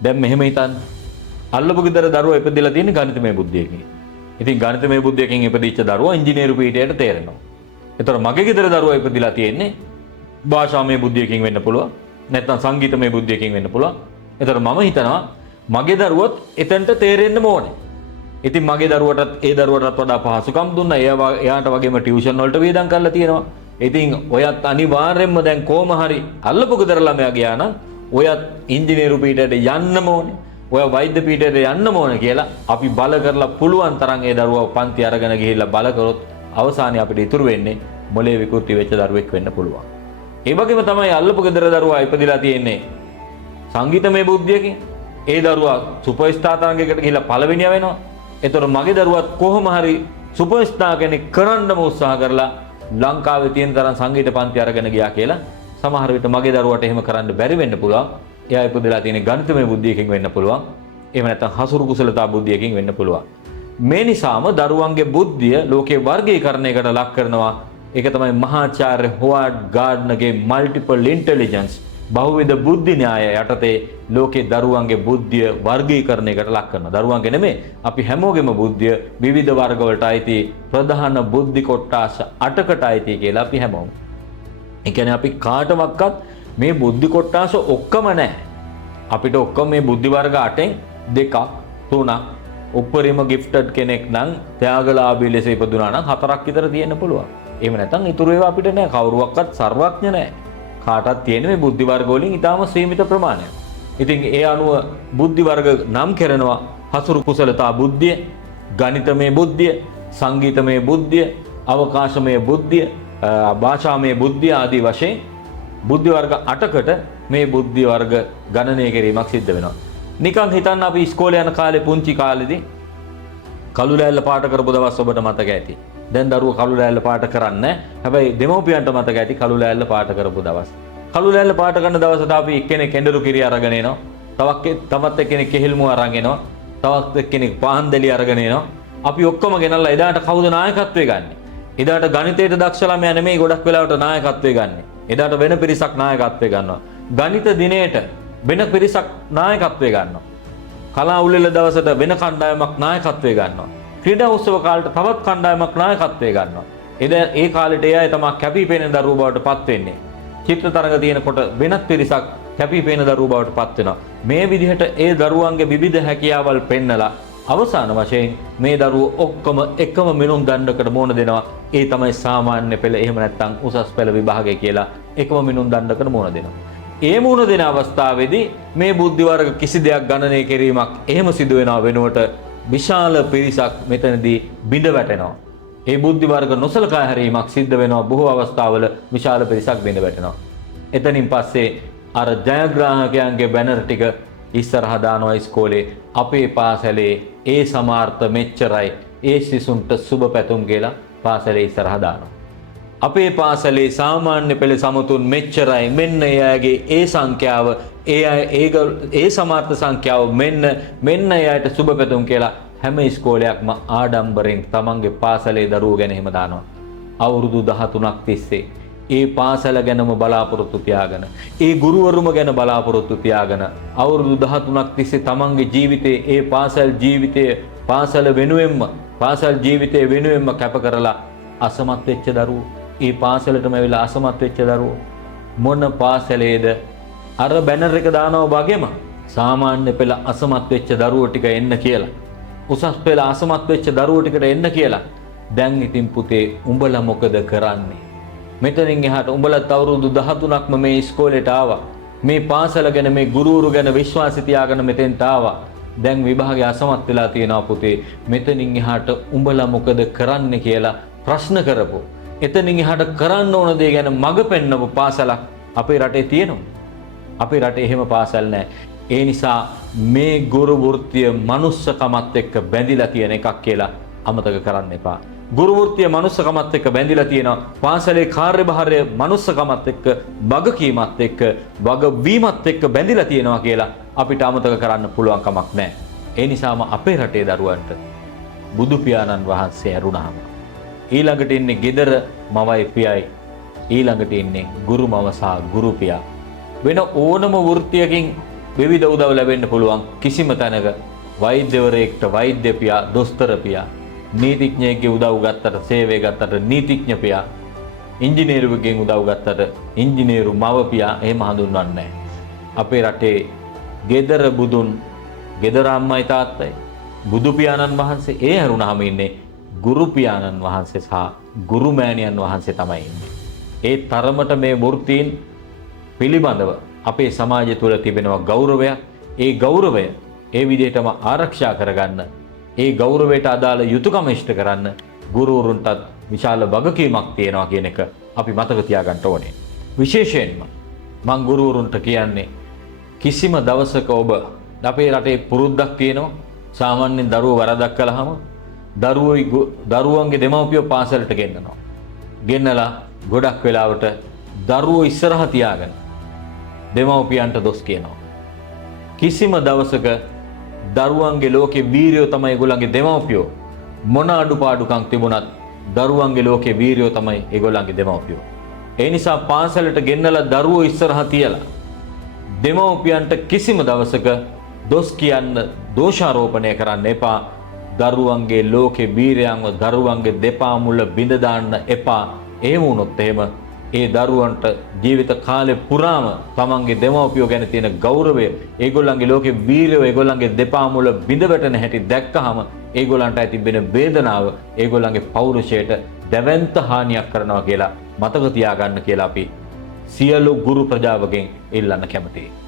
දැන් මෙහෙම හිතන්න. අල්ලපු ගෙදර දරුවා ඉපදිලා තියෙන ගණිතමය බුද්ධියකින්. ඉතින් ගණිතමය බුද්ධියකින් ඉපදිච්ච දරුවා ඉංජිනේරු පීඨයට තේරෙනවා. ඒතර මගේ ගෙදර දරුවා ඉපදිලා තියෙන්නේ භාෂාමය බුද්ධියකින් වෙන්න පුළුවන්. නැත්නම් සංගීතමය බුද්ධියකින් වෙන්න පුළුවන්. ඒතර මම හිතනවා මගේ දරුවොත් එතනට තේරෙන්න ඕනේ. ඉතින් මගේ දරුවටත් ඒ දරුවටත් වඩා පහසුකම් දුන්නා. එයාට වගේම ටියුෂන් වලට වේදම් කරලා තියෙනවා. ඉතින් ඔයත් අනිවාර්යයෙන්ම දැන් කොහම හරි අල්ලපු ගෙදර ළමයා ගියා නම් ඔයත් ඉංජිනේරු පීඨයට යන්නම ඕනේ. ඔය වෛද්‍ය පීඨයට යන්නම ඕනේ කියලා අපි බල කරලා පුළුවන් තරම් ඒ දරුවව පන්ති අරගෙන ගිහිල්ලා බල කරොත් අවසානයේ අපිට ඉතුරු වෙන්නේ මොලේ විකෘති වෙච්ච දරුවෙක් වෙන්න පුළුවන්. ඒ වගේම තමයි අල්ලපු ගෙදර දරුවා ඉපදිලා තියෙන්නේ සංගීතමය බුද්ධියකින්. ඒ දරුවා සුපර්ස්ටාර් තරඟයකට ගිහිල්ලා පළවෙනියා වෙනවා. ඒතර මගේ දරුවත් කොහොම හරි සුපර්ස්ටාර් කෙනෙක් කරන්නම උත්සාහ කරලා ලංකාවේ තියෙන තරම් සංගීත පන්ති අරගෙන ගියා කියලා සමහර විට මගේ දරුවට එහෙම කරන්න බැරි වෙන්න පුළුවන්. එයා ඉපදලා තියෙන ගණිතමය බුද්ධියකින් වෙන්න පුළුවන්. එහෙම නැත්නම් හසුරු කුසලතා බුද්ධියකින් වෙන්න පුළුවන්. මේ නිසාම දරුවන්ගේ බුද්ධිය ලෝකේ වර්ගීකරණයකට ලක් කරනවා. ඒක තමයි මහාචාර්ය හොවර්ඩ් ගාර්ඩ්නර්ගේ මල්ටිපල් ඉන්ටෙලිජන්ස් බහුවිධ බුද්ධි න්‍යාය යටතේ ලෝකේ දරුවන්ගේ බුද්ධිය වර්ගීකරණයකට ලක් කරනවා. දරුවන්ගේ නෙමෙයි අපි හැමෝගෙම බුද්ධිය විවිධ වර්ග වලට අයිති ප්‍රධාන බුද්ධි කොටස් 8කට අයිති කියලා අපි හැමෝම. ඒ කියන්නේ අපි කාටවත් මේ බුද්ධි කොටස් ඔක්කොම නැහැ. අපිට ඔක්කොම මේ බුද්ධි වර්ග 8න් 2ක් 3ක් උපරිම ගිෆ්ටඩ් කෙනෙක් නම් ත්‍යාගලාභී ලෙස ඉපදුනා නම් 4ක් විතර තියෙන්න පුළුවන්. එහෙම නැත්නම් ඉතුරු ඒවා අපිට නැහැ. කවුරුවක්වත් සර්වඥ නැහැ. කාටත් තියෙන මේ බුද්ධි වර්ග වලින් ඊටාම සීමිත ප්‍රමාණයක්. ඉතින් ඒ අනුව බුද්ධි වර්ග නම් කරනවා හසුරු කුසලතා බුද්ධිය, ගණිතමය බුද්ධිය, සංගීතමය බුද්ධිය, අවකාශමය බුද්ධිය, භාෂාමය බුද්ධිය ආදී වශයෙන් බුද්ධි වර්ග 8කට මේ බුද්ධි වර්ග ගණනය කිරීමක් සිද්ධ වෙනවා. නිකන් හිතන්න අපි ඉස්කෝලේ යන කාලේ පුංචි කාලේදී කළු ලෑල්ල පාට කරපු දවස් ඔබට මතක ඇති. දැන් දරුවෝ කළු ලෑල්ල පාට කරන්නේ. හැබැයි දෙමව්පියන්ට මතක ඇති කළු ලෑල්ල පාට කරපු දවස්. කළු ලෑල්ල පාට කරන දවසට අපි එක්කෙනෙක් එඬරු කිරි අරගෙන එනවා. තවත් එක්කෙනෙක් කෙහෙල්මුව අරන් එනවා. තවත් එක්කෙනෙක් පාන්දලි අරගෙන එනවා. අපි ඔක්කොම ගෙනල්ලා එදාට කවුද නායකත්වය ගන්නෙ? එදාට ගණිතයට දක්ෂ ළමයා නෙමෙයි ගොඩක් වෙලාවට නායකත්වය ගන්නෙ. එදාට වෙන පිරිසක් නායකත්වය ගන්නවා. ගණිත දිනේට වෙන පිරිසක් නායකත්වය ගන්නවා. කලා උළෙල දවසට වෙන කණ්ඩායමක් නායකත්වය ගන්නවා. ක්‍රීඩා උත්සව කාලෙට තවත් කණ්ඩායමක් නායකත්වය ගන්නවා. ඒ කාලෙට ඒ අය තමයි කැපිපෙනෙන දරුවෝ බවට පත් වෙන්නේ. චිත්‍ර තරඟ තියෙනකොට වෙනත් පිරිසක් කැපිපෙනෙන දරුවෝ බවට පත් වෙනවා. මේ විදිහට ඒ දරුවන්ගේ විවිධ හැකියාවල් පෙන්නලා අවසාන වශයෙන් මේ දරුවෝ ඔක්කොම එකම මිනුම් දණ්ඩකට මුහුණ දෙනවා. ඒ තමයි සාමාන්‍ය පෙළ එහෙම නැත්නම් උසස් පෙළ විභාගය කියලා එකම මිනුම් දණ්ඩකට මුහුණ දෙනවා. ඒ මුහුණ දෙන අවස්ථාවේදී මේ බුද්ධි වර්ග කිසි දෙයක් ගණනය කිරීමක් එහෙම සිදු වෙනව වෙනුවට විශාල පිරිසක් මෙතනදී බිඳ වැටෙනවා. ඒ බුද්ධි වර්ග නොසලකා හැරීමක් සිද්ධ වෙනවා. බොහෝ අවස්ථාවල විශාල පිරිසක් බිඳ වැටෙනවා. එතනින් පස්සේ අර ජයග්‍රාහකයන්ගේ බැනර් ටික ඉස්සරහ දානවා ඉස්කෝලේ. අපේ පාසලේ ඒ සමාර්ථ මෙච්චරයි. ඒ සිසුන්ට සුබ පැතුම් කියලා පාසලේ ඉස්සරහ දානවා. අපේ පාසලේ සාමාන්‍ය පෙළ සමතුන් මෙච්චරයි. මෙන්න ඒ අයගේ ඒ සංඛ්‍යාව ඒ සමාර්ථ සංඛ්‍යාව මෙන්න ඒ අයට සුබ පැතුම් කියලා හැම ඉස්කෝලයක්ම ආඩම්බරෙන් තමන්ගේ පාසලේ දරුවෝ ගැන එහෙම දානවා. අවුරුදු 13ක් තිස්සේ ඒ පාසල ගැනම බලාපොරොත්තු තියාගෙන ඒ ගුරුවරුම ගැන බලාපොරොත්තු තියාගෙන අවුරුදු 13ක් තිස්සේ තමන්ගේ ජීවිතේ ඒ පාසල් ජීවිතය වෙනුවෙන්ම කැප කරලා අසමත් වෙච්ච දරුවෝ ඒ පාසලටම ඇවිල්ලා අසමත් වෙච්ච දරුවෝ මොන පාසලේද අර බැනර් එක දානවා වගේම සාමාන්‍ය පෙළ අසමත් වෙච්ච දරුවෝ ටික එන්න කියලා උසස් පෙළ අසමත් වෙච්ච දරුවෝ ටිකට එන්න කියලා දැන් ඉතින් පුතේ උඹලා මොකද කරන්නේ මෙතනින් එහාට උඹලත් අවුරුදු 13ක්ම මේ ඉස්කෝලේට ආවා මේ පාසල ගැන මේ ගුරුවරු ගැන විශ්වාසය තියාගෙන මෙතෙන්ට ආවා දැන් විභාගය අසමත් වෙලා තියෙනවා පුතේ මෙතනින් එහාට උඹලා මොකද කරන්නේ කියලා ප්‍රශ්න කරපො එතනින් එහාට කරන්න ඕන දේ ගැන මඟ පෙන්වපු පාසලක් අපේ රටේ තියෙනවා. අපේ රටේ එහෙම පාසල් නැහැ. ඒ නිසා මේ ගුරු වෘත්තිය මනුස්සකමත් එක්ක බැඳිලා තියෙන එකක් කියලා අමතක කරන්න එපා. ගුරු වෘත්තිය මනුස්සකමත් එක්ක බැඳිලා තියෙනවා. පාසලේ කාර්යභාරය මනුස්සකමත් එක්ක වගකීමත් එක්ක වගවීමත් එක්ක බැඳිලා තියෙනවා කියලා අපිට අමතක කරන්න පුළුවන් කමක් නැහැ. ඒ නිසාම අපේ රටේ දරුවන්ට බුදු පියාණන් වහන්සේ ඇරුණාම ඊළඟට ඉන්නේ ගෙදර මවයි පියයි ඊළඟට ඉන්නේ ගුරු මව සහ ගුරු පියා වෙන ඕනම වෘත්තියකින් විවිධ උදව් ලැබෙන්න පුළුවන් කිසිම තැනක වෛද්‍යවරයෙක්ට වෛද්‍ය පියා, දොස්තර පියා, නීතිඥයෙක්ගේ උදව් ගත්තට, සේවය ගත්තට නීතිඥ පියා, ඉංජිනේරුවෙක්ගෙන් උදව් ගත්තට ඉංජිනේරු මව පියා එහෙම හඳුන්වන්නේ නැහැ. අපේ රටේ gedara budun, gedara අම්මයි තාත්තයි, බුදු පියාණන් වහන්සේ ඒ හැරුණාම ඉන්නේ ගුරු පියාණන් වහන්සේ සහ ගුරු මෑණියන් වහන්සේ තමයි ඉන්නේ. ඒ තරමට මේ වෘත්තීන් පිළිබඳව අපේ සමාජය තුළ තිබෙනවා ගෞරවයක්. ඒ ගෞරවය ඒ විදිහටම ආරක්ෂා කරගන්න, ඒ ගෞරවයට අදාළ යුතුයකම ඉෂ්ට කරන්න ගුරුවරුන්ටත් විශාල වගකීමක් තියෙනවා කියන එක අපි මතක තියාගන්න ඕනේ. විශේෂයෙන්ම මම ගුරුවරුන්ට කියන්නේ කිසිම දවසක ඔබ අපේ රටේ පුරුද්දක් තියෙනවා සාමාන්‍යයෙන් දරුවෝ වරදක් කළාම දරුවන්ගේ දෙමව්පියෝ පාසලට ගෙන්නනවා. ගෙන්නලා ගොඩක් වෙලාවට දරුවෝ ඉස්සරහ තියාගෙන දෙමව්පියන්ට දොස් කියනවා. කිසිම දවසක දරුවන්ගේ ලෝකේ වීරයෝ තමයි ඒගොල්ලන්ගේ දෙමව්පියෝ. මොන අඩුපාඩුකම් තිබුණත් දරුවන්ගේ ලෝකේ වීරයෝ තමයි ඒගොල්ලන්ගේ දෙමව්පියෝ. ඒ නිසා පාසලට ගෙන්නලා දරුවෝ ඉස්සරහ තියලා දෙමව්පියන්ට කිසිම දවසක දොස් කියන්න, දෝෂාරෝපණය කරන්න එපා. දරුවන්ගේ ලෝකේ වීරයන්ව දරුවන්ගේ දෙපා මුල බිඳ දාන්න එපා. එහෙම වුණොත් එහෙම ඒ දරුවන්ට ජීවිත කාලේ පුරාම තමන්ගේ දෙමව්පියෝ ගැන තියෙන ගෞරවය, ඒගොල්ලන්ගේ ලෝකේ වීරයෝ ඒගොල්ලන්ගේ දෙපා මුල බිඳ වැටෙන හැටි දැක්කහම ඒගොල්ලන්ට ඇතිවෙන වේදනාව ඒගොල්ලන්ගේ පෞරුෂයට දැවැන්ත හානියක් කරනවා කියලා මතක තියාගන්න කියලා අපි සියලු ගුරු ප්‍රජාවගෙන් ඉල්ලන්න කැමතියි.